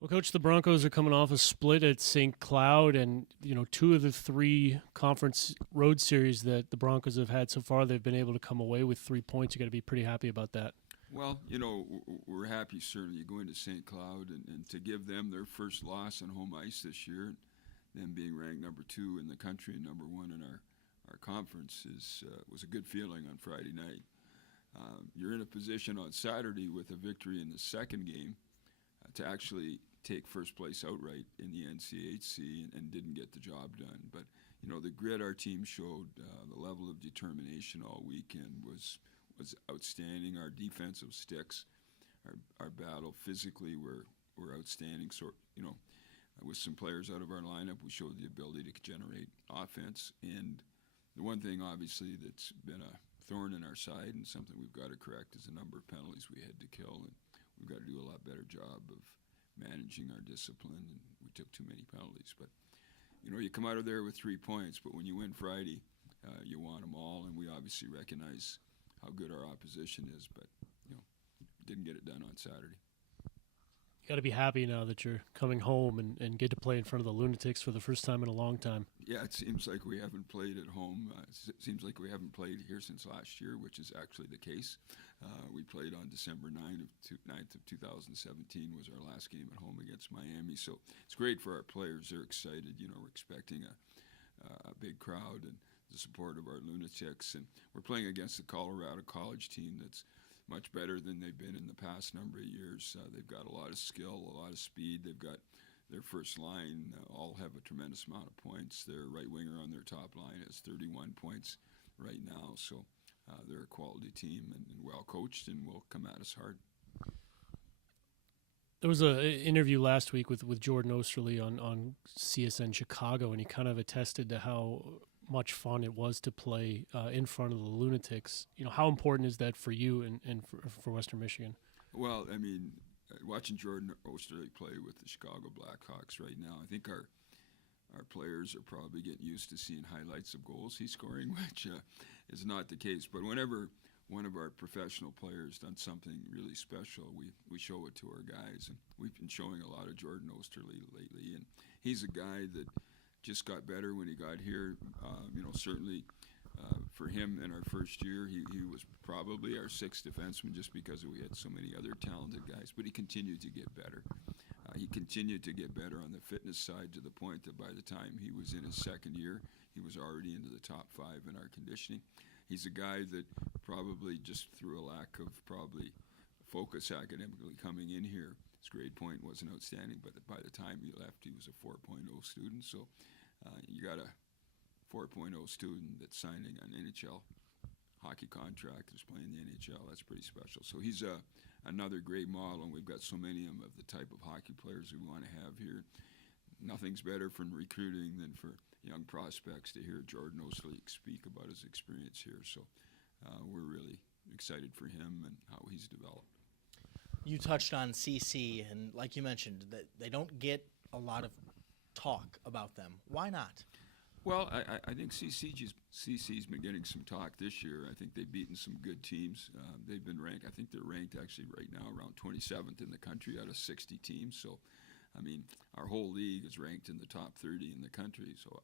Well, Coach, the Broncos are coming off a split at St. Cloud, and two of the three conference road series that the Broncos have had so far, they've been able to come away with 3 points. You got to be pretty happy about that. Well, we're happy certainly going to St. Cloud and to give them their first loss on home ice this year, them being ranked number 2 in the country and number 1 in our conference was a good feeling on Friday night. You're in a position on Saturday with a victory in the second game to actually take first place outright in the NCHC and didn't get the job done. But the grit our team showed, the level of determination all weekend was outstanding. Our defensive sticks, our battle physically were outstanding. So with some players out of our lineup, we showed the ability to generate offense. And the one thing obviously that's been a thorn in our side and something we've got to correct is the number of penalties we had to kill, and we've got to do a lot better job of managing our discipline, and we took too many penalties. But you come out of there with 3 points, but when you win Friday, you want them all, and we obviously recognize how good our opposition is, but didn't get it done on Saturday. You got to be happy now that you're coming home and get to play in front of the Lunatics for the first time in a long time. Yeah, it seems like we haven't played at home. It seems like we haven't played here since last year, which is actually the case. We played on December 9th of 2017 was our last game at home against Miami. So it's great for our players. They're excited. We're expecting a big crowd and the support of our Lunatics. And we're playing against the Colorado College team that's much better than they've been in the past number of years. They've got a lot of skill, a lot of speed. They've got their first line all have a tremendous amount of points. Their right winger on their top line has 31 points right now. So they're a quality team and well coached and will come at us hard. There was an interview last week with Jordan Osterley on CSN Chicago, and he kind of attested to how much fun it was to play in front of the Lunatics. How important is that for you and for Western Michigan? Well, I mean, watching Jordan Osterley play with the Chicago Blackhawks right now, I think our players are probably getting used to seeing highlights of goals he's scoring, which is not the case. But whenever one of our professional players done something really special, we show it to our guys. And we've been showing a lot of Jordan Osterley lately. And he's a guy that just got better when he got here. Certainly for him in our first year, he was probably our sixth defenseman just because we had so many other talented guys. But he continued to get better. He continued to get better on the fitness side to the point that by the time he was in his second year, he was already into the top 5 in our conditioning. He's a guy that probably just through a lack of probably focus academically coming in here, his grade point wasn't outstanding, but by the time he left, he was a 4.0 student. So you got a 4.0 student that's signing an NHL hockey contract, is playing the NHL. That's pretty special. So he's another great model, and we've got so many of them of the type of hockey players we want to have here. Nothing's better for recruiting than for young prospects to hear Jordan Osterley speak about his experience here. So we're really excited for him and how he's developed. You touched on CC, and like you mentioned, that they don't get a lot of talk about them. Why not? Well, I think CC's been getting some talk this year. I think they've beaten some good teams. They've been ranked. I think they're ranked actually right now around 27th in the country out of 60 teams. So, I mean, our whole league is ranked in the top 30 in the country. So,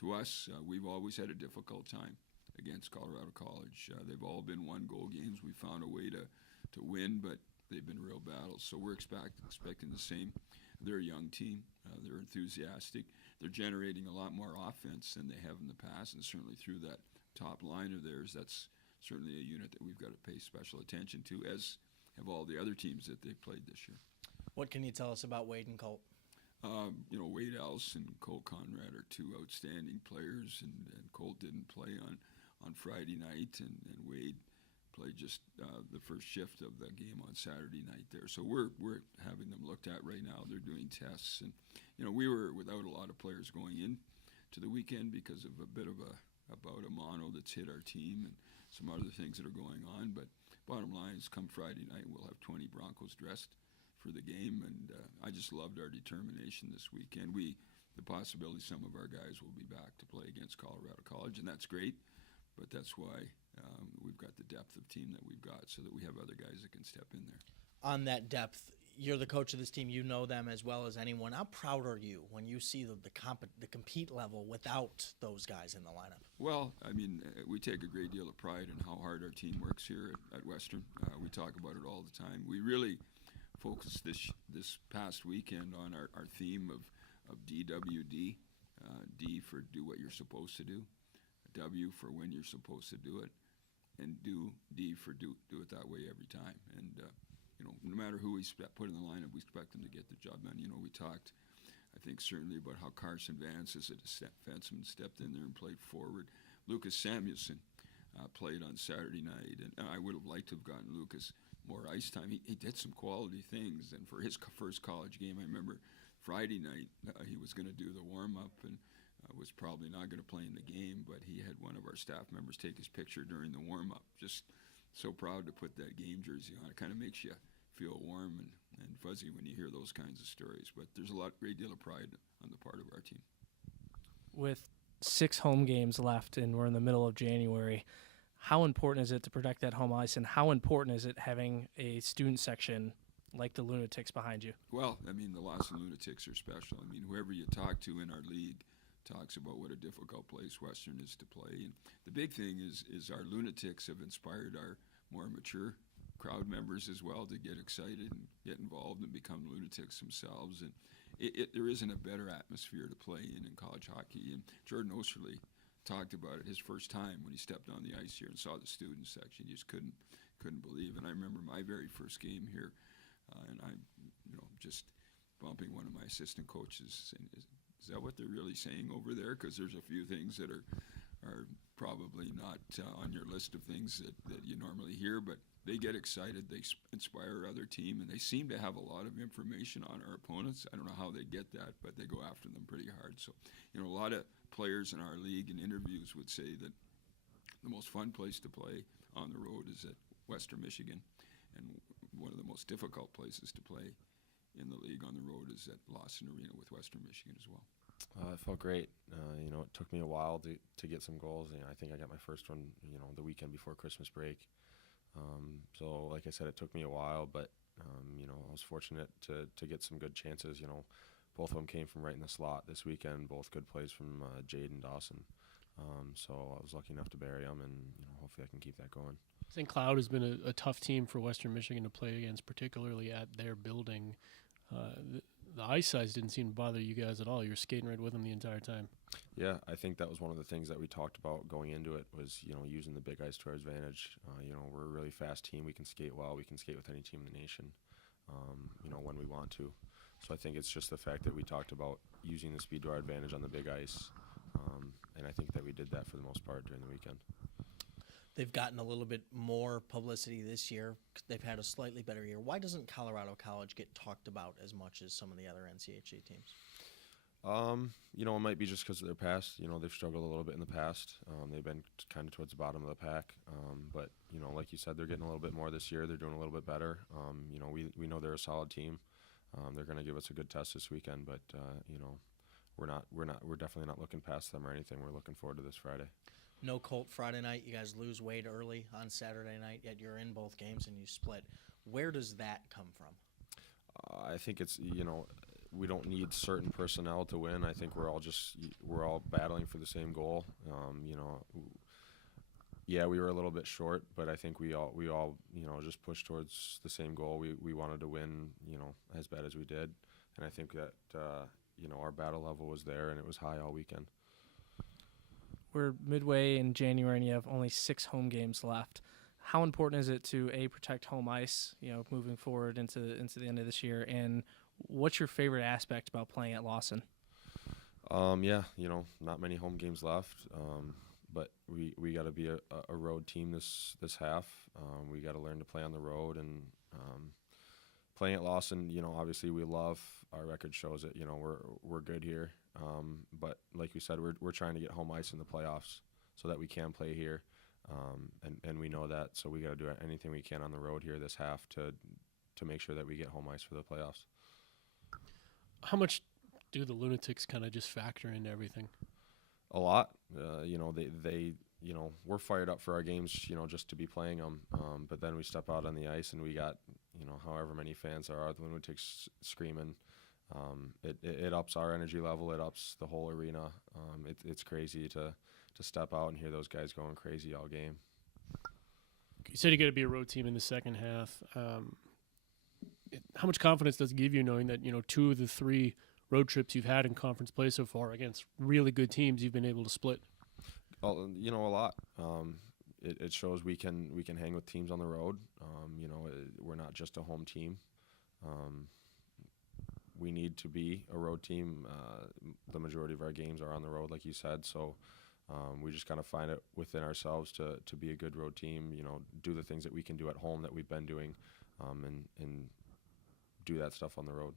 to us, we've always had a difficult time against Colorado College. They've all been one-goal games. We found a way to win, but they've been real battles. So we're expecting the same. They're a young team. They're enthusiastic. They're generating a lot more offense than they have in the past, and certainly through that top line of theirs, that's certainly a unit that we've got to pay special attention to, as have all the other teams that they've played this year. What can you tell us about Wade and Colt? Wade Ellis and Cole Conrad are two outstanding players, and Colt didn't play on Friday night, and Wade played just the first shift of the game on Saturday night there. So we're having them looked at right now. They're doing tests, and we were without a lot of players going in to the weekend because of a bit of about a mono that's hit our team and some other things that are going on. But bottom line is, come Friday night, we'll have 20 Broncos dressed for the game, and I just loved our determination this weekend. The possibility some of our guys will be back to play against Colorado College, and that's great. But that's why we've got the depth of team that we've got, so that we have other guys that can step in there. On that depth, You're the coach of this team. You know them as well as anyone. How proud are you when you see the compete level without those guys in the lineup? Well, I mean, we take a great deal of pride in how hard our team works here at Western. We talk about it all the time. We really focused this past weekend on our theme of DWD. D for do what you're supposed to do, W for when you're supposed to do it, and D for do it that way every time. And no matter who we put in the lineup, we expect them to get the job done. We talked, I think, certainly about how Carson Vance, as a defenseman, stepped in there and played forward. Lucas Samuelson played on Saturday night, and I would have liked to have gotten Lucas more ice time. He did some quality things, and for his first college game, I remember Friday night he was going to do the warm-up and was probably not going to play in the game, but he had one of our staff members take his picture during the warm-up. Just so proud to put that game jersey on. It kind of makes you feel warm and fuzzy when you hear those kinds of stories. But there's a great deal of pride on the part of our team. With 6 home games left and we're in the middle of January, how important is it to protect that home ice, and how important is it having a student section like the Lunatics behind you? Well, I mean, the Lawson Lunatics are special. I mean, whoever you talk to in our league talks about what a difficult place Western is to play. And the big thing is our Lunatics have inspired our more mature crowd members as well to get excited and get involved and become Lunatics themselves. And there isn't a better atmosphere to play in college hockey. And Jordan Osterley talked about it his first time when he stepped on the ice here and saw the student section. He just couldn't believe. And I remember my very first game here, and I'm just bumping one of my assistant coaches saying, is that what they're really saying over there? Because there's a few things that are probably not on your list of things that you normally hear, but they get excited, they inspire other team, and they seem to have a lot of information on our opponents. I don't know how they get that, but they go after them pretty hard. So, a lot of players in our league in interviews would say that the most fun place to play on the road is at Western Michigan, and one of the most difficult places to play in the league on the road is at Lawson Arena with Western Michigan as well. It felt great. It took me a while to get some goals. I think I got my first one, the weekend before Christmas break. So, like I said, it took me a while, but I was fortunate to get some good chances. Both of them came from right in the slot this weekend. Both good plays from Jade and Dawson. So I was lucky enough to bury them, and hopefully I can keep that going. St. Cloud has been a tough team for Western Michigan to play against, particularly at their building. The ice size didn't seem to bother you guys at all. You were skating right with them the entire time. Yeah, I think that was one of the things that we talked about going into it was, using the big ice to our advantage. We're a really fast team. We can skate well. We can skate with any team in the nation, when we want to. So I think it's just the fact that we talked about using the speed to our advantage on the big ice, and I think that we did that for the most part during the weekend. They've gotten a little bit more publicity this year. They've had a slightly better year. Why doesn't Colorado College get talked about as much as some of the other NCHA teams? It might be just because of their past. They've struggled a little bit in the past. They've been kind of towards the bottom of the pack. But, like you said, they're getting a little bit more this year. They're doing a little bit better. We know they're a solid team. They're going to give us a good test this weekend. But, we're definitely not looking past them or anything. We're looking forward to this Friday. No Colt Friday night. You guys lose Wade early on Saturday night, yet you're in both games and you split. Where does that come from? I think it's, we don't need certain personnel to win. I think we're all battling for the same goal. Yeah, we were a little bit short, but I think we all just pushed towards the same goal. We wanted to win, as bad as we did. And I think that, our battle level was there and it was high all weekend. We're midway in January and you have only 6 home games left. How important is it to protect home ice, moving forward into the end of this year? And what's your favorite aspect about playing at Lawson? Yeah, not many home games left, but we got to be a road team this half. We got to learn to play on the road, and playing at Lawson, obviously we love. Our record shows it. We're good here. But like we said, we're trying to get home ice in the playoffs so that we can play here, and we know that. So we got to do anything we can on the road here this half to make sure that we get home ice for the playoffs. How much do the Lunatics kind of just factor into everything? A lot. They we're fired up for our games, just to be playing them. But then we step out on the ice and we got however many fans there are, the lunatics screaming. It ups our energy level. It ups the whole arena. It's crazy to step out and hear those guys going crazy all game. You said you got to be a road team in the second half. How much confidence does it give you knowing that 2 of the 3 road trips you've had in conference play so far against really good teams you've been able to split? A lot. It shows we can hang with teams on the road. We're not just a home team. We need to be a road team. The majority of our games are on the road, like you said. So we just got to find it within ourselves to be a good road team. Do the things that we can do at home that we've been doing, and do that stuff on the road.